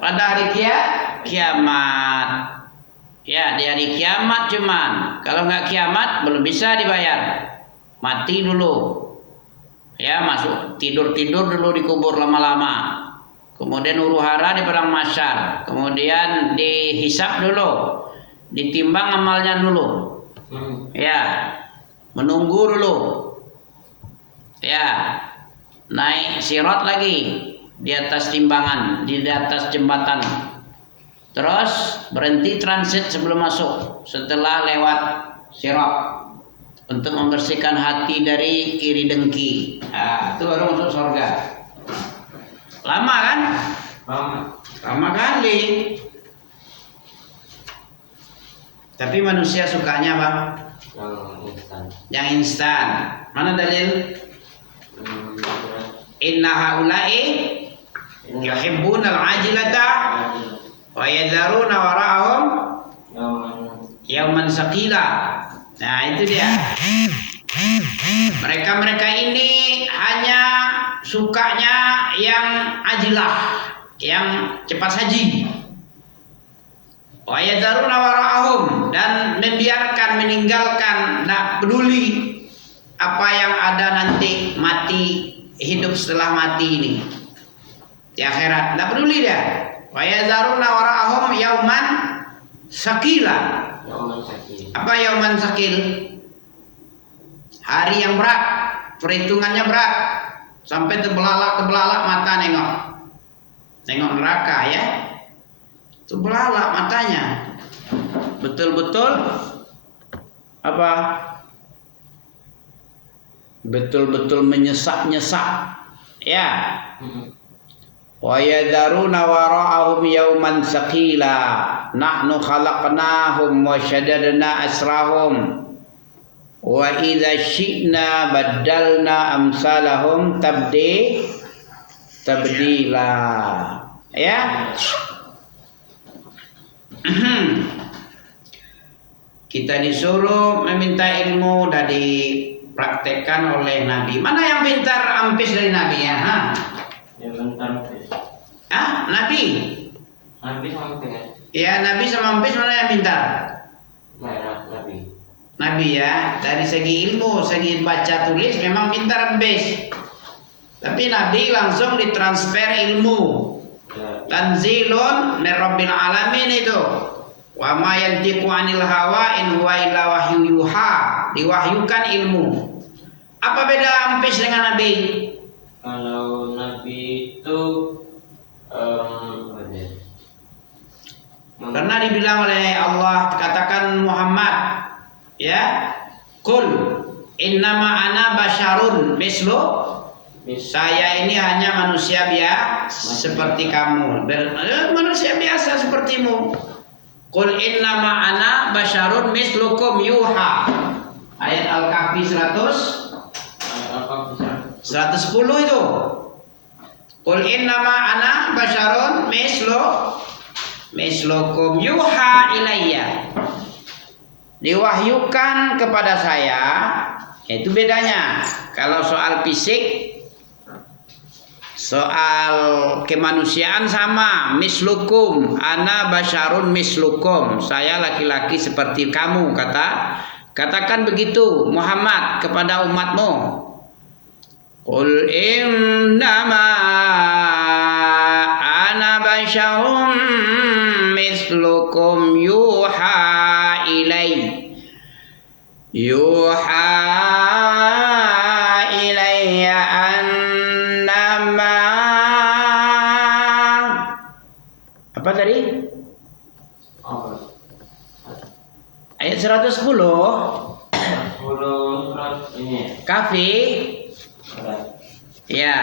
pada hari kiamat. Ya, di hari kiamat cuman. Kalau nggak kiamat belum bisa dibayar. Mati dulu. Ya, masuk tidur dulu dikubur lama-lama. Kemudian huru-hara di padang mahsyar. Kemudian dihisap dulu. Ditimbang amalnya dulu. Ya. Menunggu dulu. Ya. Naik sirat lagi di atas timbangan, di atas jembatan. Terus berhenti transit sebelum masuk. Setelah lewat sirat untuk membersihkan hati dari iri dengki. Nah, itu baru masuk surga. Lama kan? Lama kali. Tapi manusia sukanya bang? Yang instan. Mana dalil? Inna haula'i yuhibbunal ajilata wa yadharuna wara'ahum yauman saqila. Nah, itu dia. Mereka ini hanya sukanya yang ajilah, yang cepat saji. Wa yadharuna wara'ahum, dan membiarkan, meninggalkan, tidak peduli apa yang ada nanti, mati, hidup setelah mati ini di akhirat, tidak peduli dia. Wa yadharuna wara'ahum yauman saqila. Apa yauman saqil? Hari yang berat, perhitungannya berat, sampai terbelalak mata nengok neraka ya. Terbelalak matanya, betul-betul apa? Betul-betul menyesak ya. Wa yadharuna wara'ahum yauman saqila nahnu khalaqnahum wa shaddadna asrahum wa idza syi'na baddalna amsalahum tabdila. Ya. Kita disuruh meminta ilmu dan dipraktekkan oleh Nabi. Mana yang pintar ampis dari Nabi ya? Yang pintar ampis. Nabi. Nabi sama ampis. Ya, Nabi sama ampis mana yang pintar? Nabi. Nabi ya. Dari segi ilmu, segi baca tulis memang pintar ampis. Tapi Nabi langsung ditransfer ilmu. Tanzilun min Rabbil alamin itu. Wa ma yantiqu 'anil hawa in huwa illa wahyu yuha. Diwahyukan ilmu. Apa beda ampis dengan Nabi? Kalau Nabi itu karena dibilang oleh Allah, katakan Muhammad ya, qul innama ana basyarun mislu, saya ini hanya manusia biasa seperti kamu, manusia biasa sepertimu. Qul innama ana basyarun mislukum yuha. Ayat Al-Kahfi 110 itu. Qul innama ana basyarun mislukum yuha ilayya. Diwahyukan kepada saya. Itu bedanya. Kalau soal fisik, soal kemanusiaan sama, mislukum, ana basyarun mislukum, saya laki-laki seperti kamu, katakan begitu Muhammad kepada umatmu. Qul innama ana basyarun mislukum yuha ilayya annama. Apa tadi? Ayat 110 ini. Kahfi. Ya.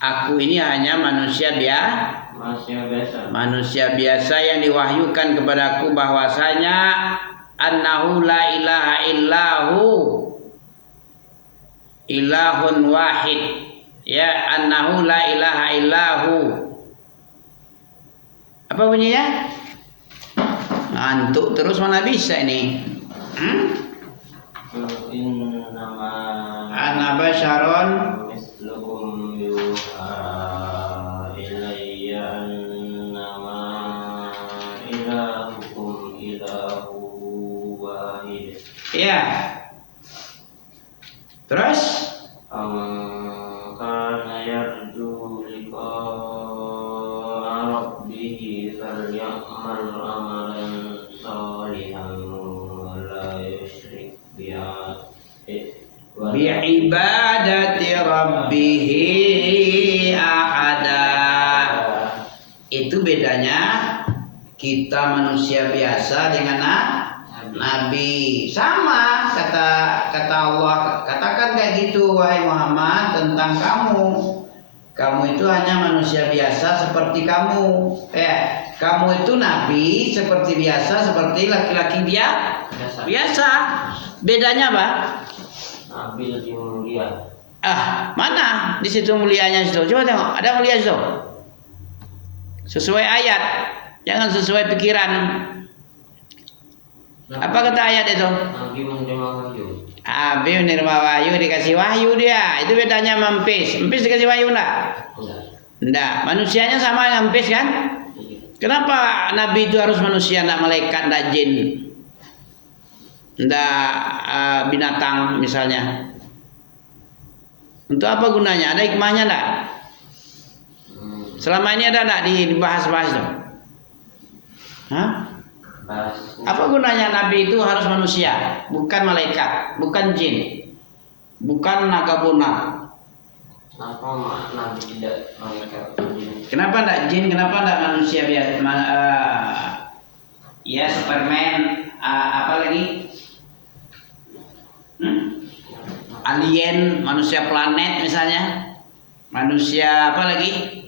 Aku ini hanya manusia biasa yang diwahyukan kepadaku bahwasanya annahu la ilaha illahu ilahun wahid. Ya, annahu la ilaha illahu. Apa bunyinya? Ngantuk terus mana bisa ini? Ana basyarun mislukum yuha Terus Kana yarju liqa'a rabbih falyamal amalan salihan wa la yusyrik bi'ibadati rabbih ahada. Itu bedanya kita manusia biasa dengan nabi. Sama kata Allah, katakan kayak gitu wahai Muhammad tentang kamu. Kamu itu hanya manusia biasa seperti kamu. Kamu itu nabi seperti biasa, seperti laki-laki biasa. Bedanya apa? Nabi lebih mulia. Mana di situ mulianya situ? Coba tengok, ada mulia situ. Sesuai ayat, jangan sesuai pikiran. Apa kata ayat itu? Nabi menerima wahyu. Nabi menerima wahyu, dikasih wahyu dia. Itu bedanya sama empis. Empis dikasih wahyu enggak? Enggak. Manusianya sama dengan empis kan? Kenapa Nabi itu harus manusia, enggak malaikat, enggak jin? Enggak binatang misalnya. Untuk apa gunanya? Ada hikmahnya enggak? Selama ini ada enggak dibahas-bahas itu? Apa gunanya Nabi itu harus manusia, bukan malaikat, bukan jin, bukan naga bonak? Kenapa Nabi tidak malaikat? Kenapa enggak jin? Kenapa enggak manusia biasa? Ya Superman, apa lagi? Alien, manusia planet misalnya, manusia apa lagi?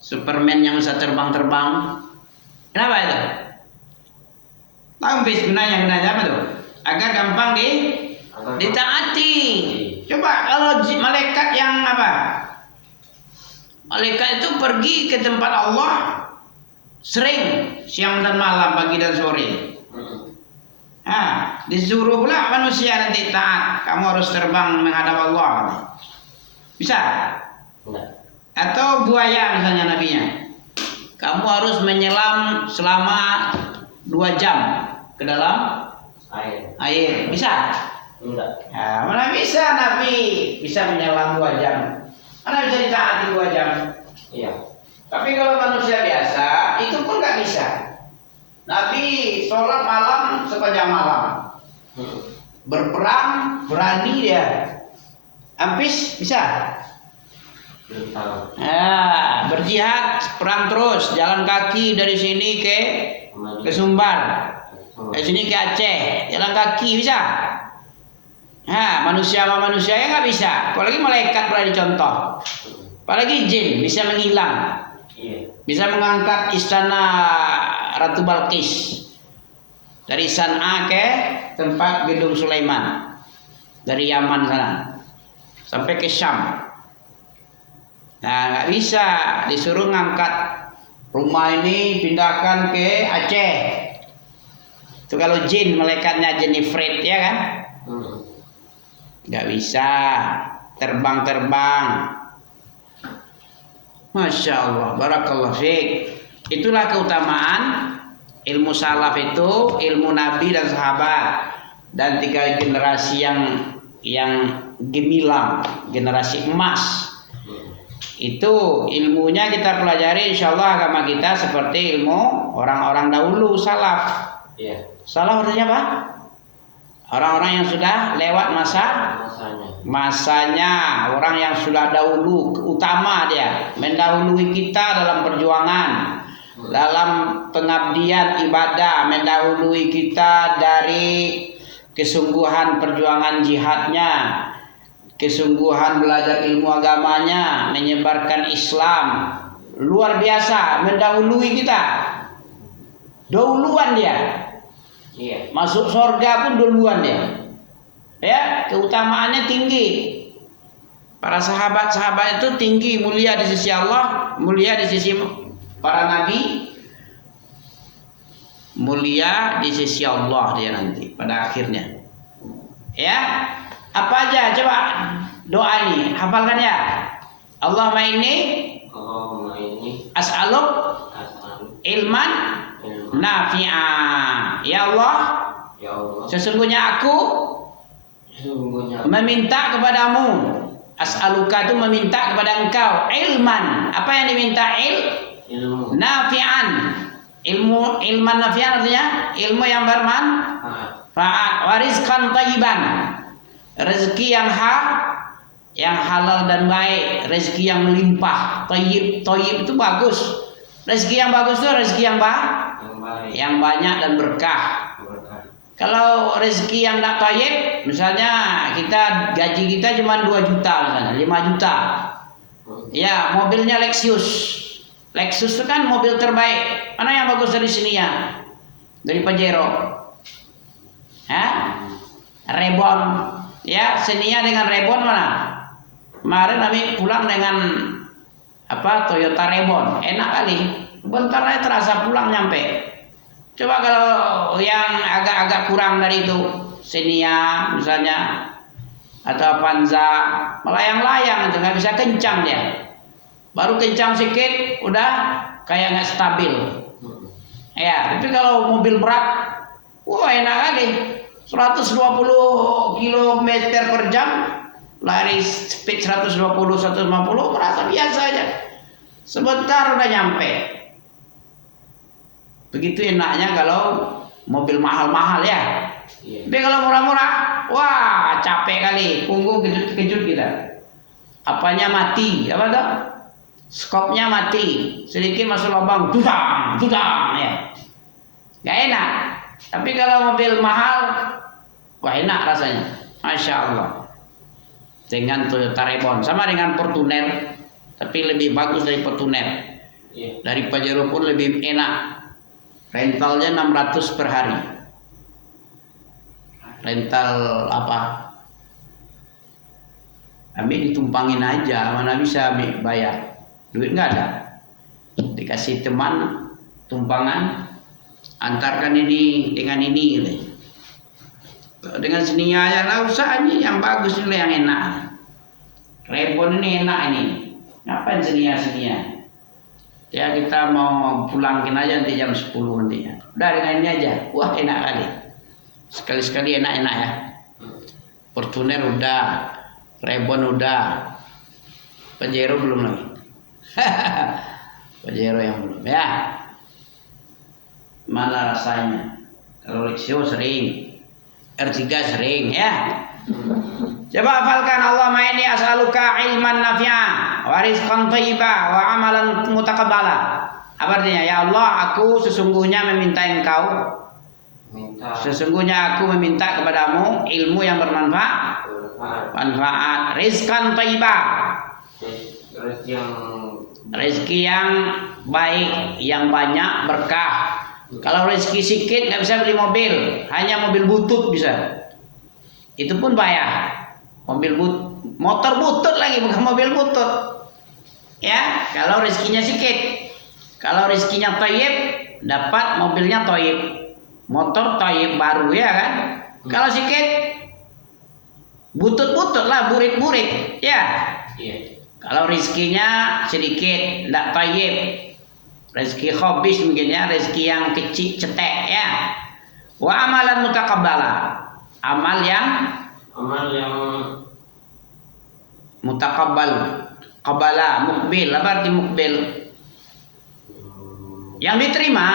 Superman yang bisa terbang-terbang. Kenapa itu? Tahu gunanya apa tuh? Agar gampang ditaati. Coba kalau malaikat yang apa? Malaikat itu pergi ke tempat Allah sering, siang dan malam, pagi dan sore. Disuruh pula manusia nanti taat. Kamu harus terbang menghadap Allah. Bisa? Atau buaya misalnya nabinya. Kamu harus menyelam selama 2 jam ke dalam air. Bisa? Enggak. Mana bisa Nabi bisa menyelam 2 jam? Mana bisa ditaati 2 jam? Iya. Tapi kalau manusia biasa itu pun nggak bisa. Nabi sholat malam sepanjang malam. Berperang berani dia. Ampis bisa? Belum tahu. Berjihad, perang terus, jalan kaki dari sini ke Sumbar, dari sini ke Aceh, jalan kaki bisa? Manusia sama manusia ya nggak bisa. Apalagi malaikat pernah dicontoh. Apalagi jin bisa menghilang, bisa mengangkat istana Ratu Balqis dari San'a ke tempat gedung Sulaiman, dari Yaman sana sampai ke Syam. Nggak bisa, disuruh ngangkat rumah ini pindahkan ke Aceh. Itu kalau jin, malaikatnya Jenifred ya kan? Nggak bisa terbang-terbang. Masya Allah, barakallah fiik. Itulah keutamaan ilmu salaf itu, ilmu Nabi dan sahabat, dan 3 generasi yang gemilang, generasi emas. Itu ilmunya kita pelajari, insya Allah agama kita seperti ilmu orang-orang dahulu salaf. Salaf artinya apa? Orang-orang yang sudah lewat masanya, orang yang sudah dahulu, utama dia, mendahului kita dalam perjuangan, dalam pengabdian ibadah, mendahului kita dari kesungguhan perjuangan jihadnya, kesungguhan belajar ilmu agamanya, menyebarkan Islam, luar biasa, mendahului kita, dahuluan dia. Masuk surga pun duluan dia. Ya, keutamaannya tinggi. Para sahabat-sahabat itu tinggi, mulia di sisi Allah, mulia di sisi para nabi, mulia di sisi Allah dia nanti pada akhirnya. Ya, apa aja coba doa ini, hafalkan ya. Allahumma inni as'aluk ilman nafi'a. Ya Allah, sesungguhnya aku Sesungguhnya Meminta kepadamu. As'aluka itu meminta kepada engkau. Ilman. Apa yang diminta? ilmu Nafi'an. Ilman nafi'an artinya ilmu yang bermanfaat. Warizqan thayyiban. Rezeki yang halal dan baik, rezeki yang melimpah. Thayyib itu bagus. Rezeki yang bagus itu rezeki yang baik, yang banyak dan berkah. berkah. Kalau rezeki yang tak thayyib, misalnya gaji kita cuma 2 juta misalnya, 5 juta. Ya, mobilnya Lexus. Lexus itu kan mobil terbaik. Mana yang bagus dari sini ya? Dari Pajero. Rebon. Ya, Xenia dengan Rebon mana? Kemarin kami pulang dengan Toyota Rebon. Enak kali. Bentar aja terasa pulang nyampe. Coba kalau yang agak-agak kurang dari itu, Xenia misalnya atau Avanza, melayang-layang itu nggak bisa kencang dia. Baru kencang sedikit udah kayak nggak stabil. Ya, tapi kalau mobil berat, wah enak kali. 120 km per jam, lari speed 120, 150, merasa biasa aja. Sebentar udah nyampe. Begitu enaknya kalau mobil mahal-mahal ya. Iya. Tapi kalau murah-murah, wah capek kali, punggung kejut-kejut kita. Apanya mati, apa tuh? Skopnya mati, sedikit masuk lubang, dudang ya. Gak enak. Tapi kalau mobil mahal, wah enak rasanya, masya Allah. Dengan Toyota Rebon, sama dengan Fortuner, tapi lebih bagus dari Fortuner. Iya. Dari Pajero pun lebih enak. Rentalnya 600 per hari. Rental apa? Ambil ditumpangin aja, mana bisa ambil bayar. Duit nggak ada. Dikasih teman tumpangan, antarkan ini dengan ini. Dengan Xenia aja lah usah ini yang bagus ini yang enak. Rebon ini enak ini. Ngapain Xenia? Ya kita mau pulangin aja nanti jam 10 nanti ya. Udah dengan ini aja. Wah enak kali. Sekali-sekali enak-enak ya. Fortuner udah, Rebon udah, Pajero belum lagi. Pajero yang belum ya. Mana rasanya? Kalau Lexus sering, R3 sering ya. Coba hafalkan Allahumma inni as'aluka ilman nafi'an wa rizqan thayyiban wa amalan mutaqabbala. Apa artinya? Ya Allah, aku sesungguhnya meminta Engkau. Sesungguhnya aku meminta kepadamu ilmu yang bermanfaat, rizqan thayyiban. Rezeki yang baik, yang banyak berkah. Kalau rezeki sedikit nggak bisa beli mobil, hanya mobil butut bisa. Itu pun bayar. Motor butut lagi, bukan mobil butut. Ya, kalau rezekinya sedikit. Kalau rezekinya thayyib, dapat mobilnya thayyib. Motor thayyib baru ya kan. Kalau sedikit butut-butut lah, burik-burik, ya. Iya. Kalau rezekinya sedikit, tidak thayyib. Rezeki khobis mungkin ya, rezeki yang kecil cetek ya. Wa amalan mutaqabbala. Amal yang mutaqabbal, qabala, mukbil. Apa arti mukbil? Yang diterima,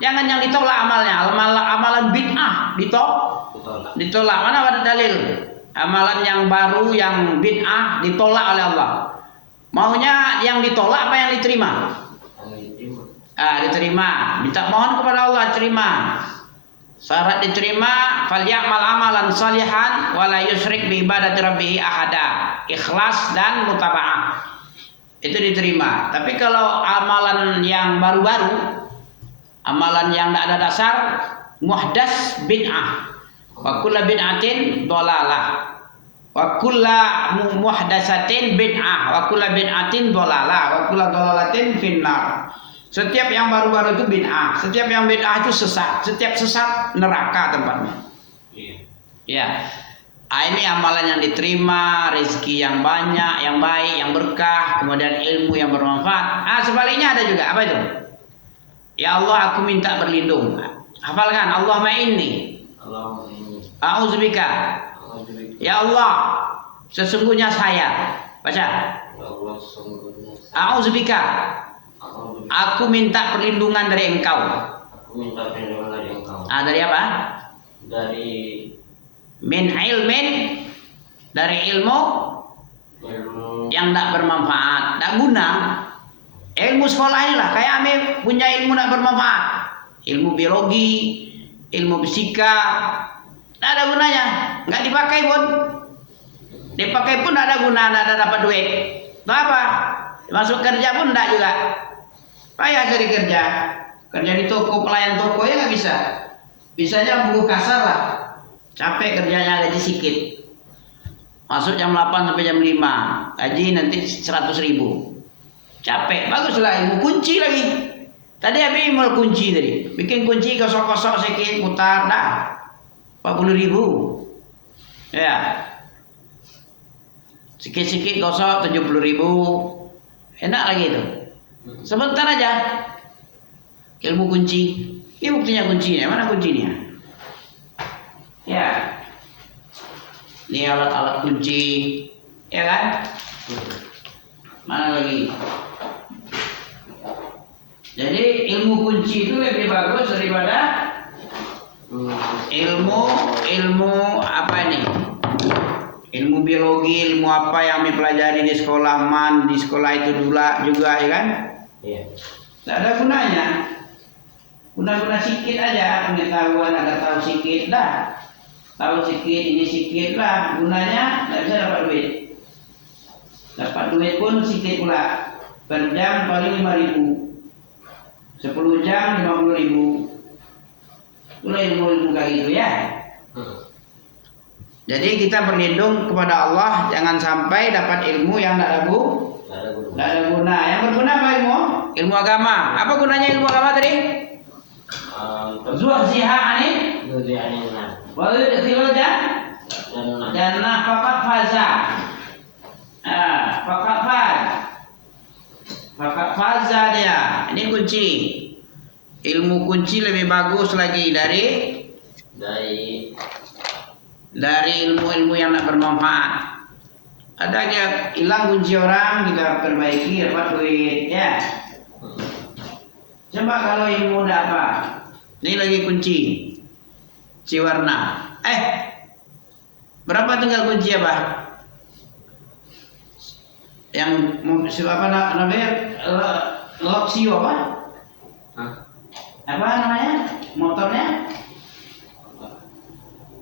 jangan yang ditolak amalnya. Amalan bid'ah ditolak. Mana ada dalil? Amalan yang baru yang bid'ah ditolak oleh Allah. Maunya yang ditolak apa yang diterima? Diterima. Minta mohon kepada Allah terima. Syarat diterima, falyamal amalan salihan wala yusyrik bi ibadati rabbih ahada. Ikhlas dan mutaba'ah. Itu diterima. Tapi kalau amalan yang baru-baru, amalan yang tidak ada dasar, muhdas bid'ah. Wa kullu bid'atin dhalalah. Wa kullu muhdatsatin bid'ah, wa kullu bid'atin dhalalah, wa kullu dhalalatin finnar. Setiap yang baru-baru itu bid'ah, setiap yang bid'ah itu sesat, setiap sesat neraka tempatnya. Iya. Ya. Ini amalan yang diterima, rezeki yang banyak, yang baik, yang berkah, kemudian ilmu yang bermanfaat. Sebaliknya ada juga, apa itu? Ya Allah, aku minta berlindung. Hafalkan, Allahumma inni a'udzubika Ya Allah, sesungguhnya saya. Baca. Ya Allah, sungguhnya A'udzubika. aku Aku minta perlindungan dari Engkau. minta perlindungan dari Engkau. Dari apa? Dari Min ilmin, dari ilmu ilmu yang tidak bermanfaat, tidak guna. Ilmu sekolah inilah kayak Ame punya ilmu tidak bermanfaat. Ilmu biologi, ilmu fisika, tidak ada gunanya, nggak dipakai pun. Dipakai pun tidak ada guna, tidak ada dapat duit. Tahu apa? Masuk kerja pun tidak juga. Payah cari kerja. Kerja di toko, pelayan toko ya nggak bisa. Bisanya buruh kasar lah. Capek kerjanya, gaji sedikit. Masuk jam 8 sampai jam 5. Gaji nanti 100.000. Capek, baguslah ilmu kunci lagi. Tadi habis ilmu kunci tadi. Bikin kunci kosong-kosong sedikit, mutar dah. 40.000. Ya. Sikit-sikit kosong 70.000. Enak lagi itu. Sebentar aja. Ilmu kunci. Ini buktinya kuncinya. Mana kuncinya? Ya. Ini alat-alat kunci. Ya kan? Mana lagi? Jadi ilmu kunci itu lebih bagus daripada ilmu apa ini? Ilmu biologi, ilmu apa yang dipelajari di sekolah di sekolah itu juga ya kan? Iya. Tidak ada gunanya. Guna-guna sedikit aja pengetahuan, ada tahu sedikit dah. Tahu sedikit, ini sedikit lah. Gunanya tidak bisa dapat duit. Dapat duit pun sedikit pula. Per jam paling 5.000. 10 jam 50.000. Itulah ilmu-ilmu kayak gitu ya. Jadi kita berlindung kepada Allah, jangan sampai dapat ilmu yang tidak ada guna. Yang berguna apa ilmu? Ilmu agama. Apa gunanya ilmu agama tadi? Zuhziha anil wa yudkhilul jannah faqad faza. Faqad faza dia. Ini kunci. Ilmu kunci lebih bagus lagi dari ilmu-ilmu yang tidak bermanfaat. Ada yang hilang kunci orang, kita perbaiki dapat duit ya. Coba kalau ilmu udah apa? Ini lagi kunci warna. Berapa tinggal kunci apa? Yang apa namanya? Loksio apa? Apa namanya? Motornya?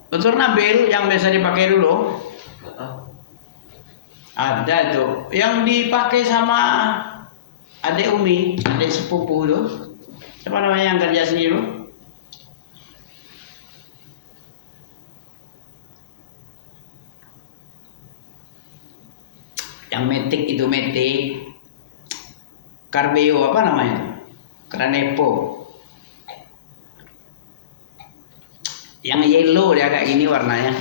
Motor Nabil yang biasa dipakai dulu. Ada tuh yang dipakai sama adik Umi, adik sepupu tuh. Siapa namanya yang kerja sini dulu? Yang metik. Carbeo apa namanya? Kranepo. Yang yellow dia kayak gini warnanya.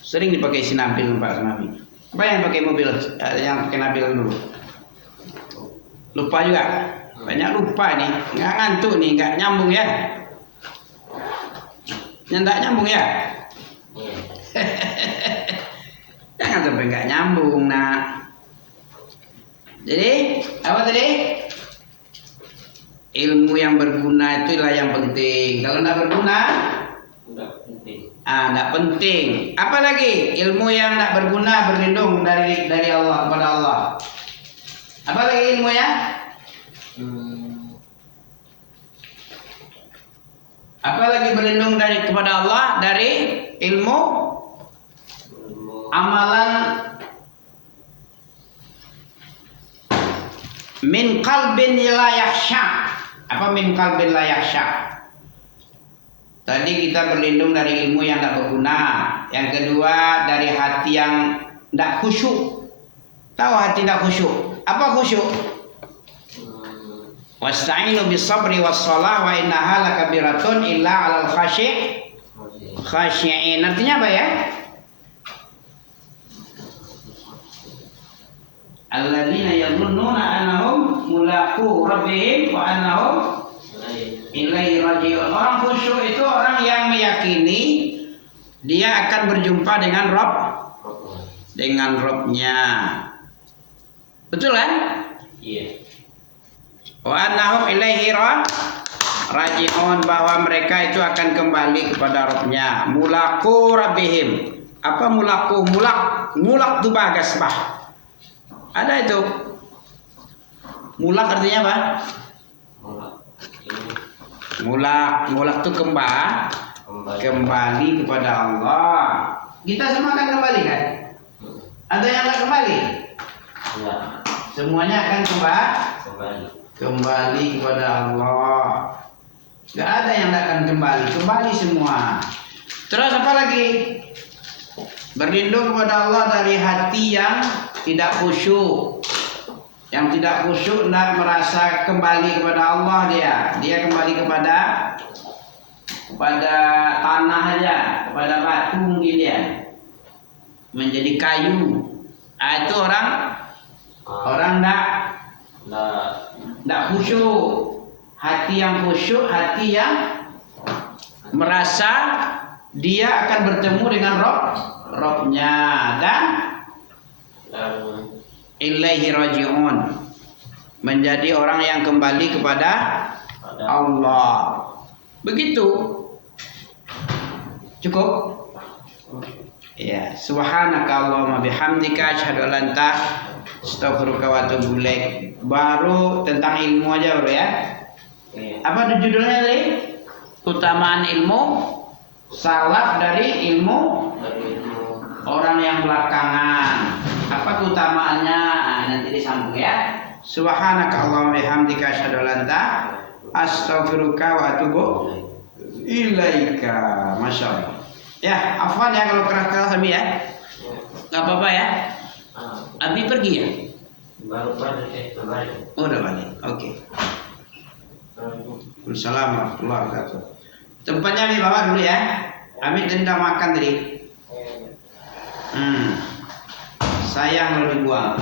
Sering dipakai si Nabil, Pak Nabil. Apa yang pakai mobil? Yang pakai Nabil dulu. Lupa juga. Banyak lupa nih. Nggak ngantuk nih, nggak nyambung ya. Nggak nyambung ya. Jangan sampai nggak nyambung, nak. Jadi apa tadi? Ilmu yang berguna itulah yang penting. Kalau tidak berguna, tidak penting. Apalagi ilmu yang tidak berguna berlindung dari Allah kepada Allah. Apalagi ilmunya? Apalagi berlindung kepada Allah dari ilmu amalan min qalbin la yakhsha. Apa min qalbin la yakhsha? Tadi kita berlindung dari ilmu yang tidak berguna. Yang kedua dari hati yang tidak khusyuk. Tahu hati tidak khusyuk? Apa khusyuk? Wasta'inu bis sabri was shalah wa innaha lakabiratun illa 'alal khashi'in. Artinya apa ya? Alladzina yadhunnuna annahum mulaqu rabbihim wa annahum ilaihi raji'un. Orang khusyuk itu orang yang meyakini dia akan berjumpa dengan Robnya. Betul kan? Iya. Wa annahum ilaihi raji'un, bahwa mereka itu akan kembali kepada Robnya. Mulaku rabbihim. Apa mulaku? Mulak itu bagas bah. Ada itu. Mulak artinya apa? Mulak itu kembali kepada Allah. Kita semua akan kembali kan? Ada yang akan kembali? Ya. Semuanya akan kembali kepada Allah. Gak ada yang tidak akan kembali semua. Terus apa lagi? Berlindung kepada Allah dari hati yang tidak khusyuk. Yang tidak khusyuk, tidak merasa kembali kepada Allah, dia kembali kepada tanah aja, kepada batu mungkin dia menjadi kayu. Itu orang tidak khusyuk. Hati yang khusyuk, hati yang merasa dia akan bertemu dengan Robnya dan ilaihi raji'un, menjadi orang yang kembali kepada Allah. Begitu. Cukup? Ya, subhanaka Allahumma bihamdika asyhadu an la ilaha illa anta astaghfiruka wa atubu ilaik. Baru tentang ilmu aja bro ya. Apa judulnya tadi? Keutamaan ilmu salaf dari ilmu orang yang belakangan. Apa keutamaannya? Nanti disambung ya. Subhanaka Allahumma bihamdika asyhadu an la ilaha illa anta astaghfiruka wa atubu ilaika. Masya Allah. Ya, afwan ya kalau keras-keras Abi ya. Enggak apa-apa ya. Abi pergi ya? Baru balik. Oh, udah balik. Oke. Assalamualaikum warahmatullahi wabarakatuh. Tempatnya Abi bawa dulu ya. Abi tadi udah makan tadi. Sayang kalau dibuang.